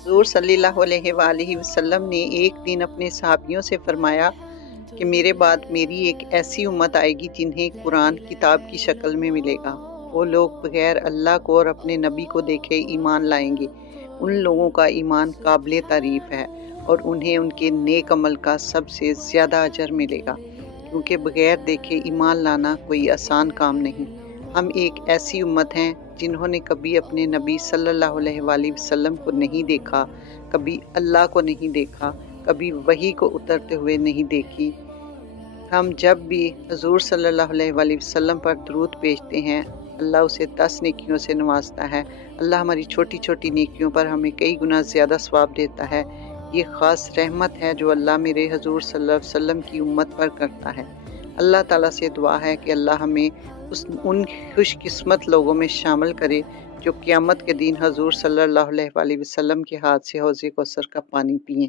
हुज़ूर सल्लल्लाहु अलैहि वसल्लम ने एक दिन अपने सहाबियों से फरमाया कि मेरे बाद मेरी एक ऐसी उम्मत आएगी जिन्हें कुरान किताब की शक्ल में मिलेगा। वो लोग बगैर अल्लाह को और अपने नबी को देखे ईमान लाएंगे। उन लोगों का ईमान काबिल तारीफ़ है और उन्हें उनके नेक अमल का सबसे ज़्यादा अजर मिलेगा, क्योंकि बगैर देखे ईमान लाना कोई आसान काम नहीं। हम एक ऐसी उम्मत हैं जिन्होंने कभी अपने नबी सल्लल्लाहु अलैहि वसल्लम को नहीं देखा, कभी अल्लाह को नहीं देखा, कभी वही को उतरते हुए नहीं देखी। हम जब भी हुज़ूर सल्लल्लाहु अलैहि वसल्लम पर दरूद भेजते हैं, अल्लाह उसे 10 नेकियों से नवाजता है। अल्लाह हमारी छोटी छोटी नेकियों पर हमें कई गुना ज़्यादा सवाब देता है। ये ख़ास रहमत है जो अल्लाह मेरे हुज़ूर सल्लल्लाहु अलैहि वसल्लम की उम्मत पर करता है। अल्लाह ताला से दुआ है कि अल्लाह हमें उन खुशकिस्मत लोगों में शामिल करे जो क़यामत के दिन हुज़ूर सल्लल्लाहु अलैहि वसल्लम के हाथ से हौज़ कौसर का पानी पिएं।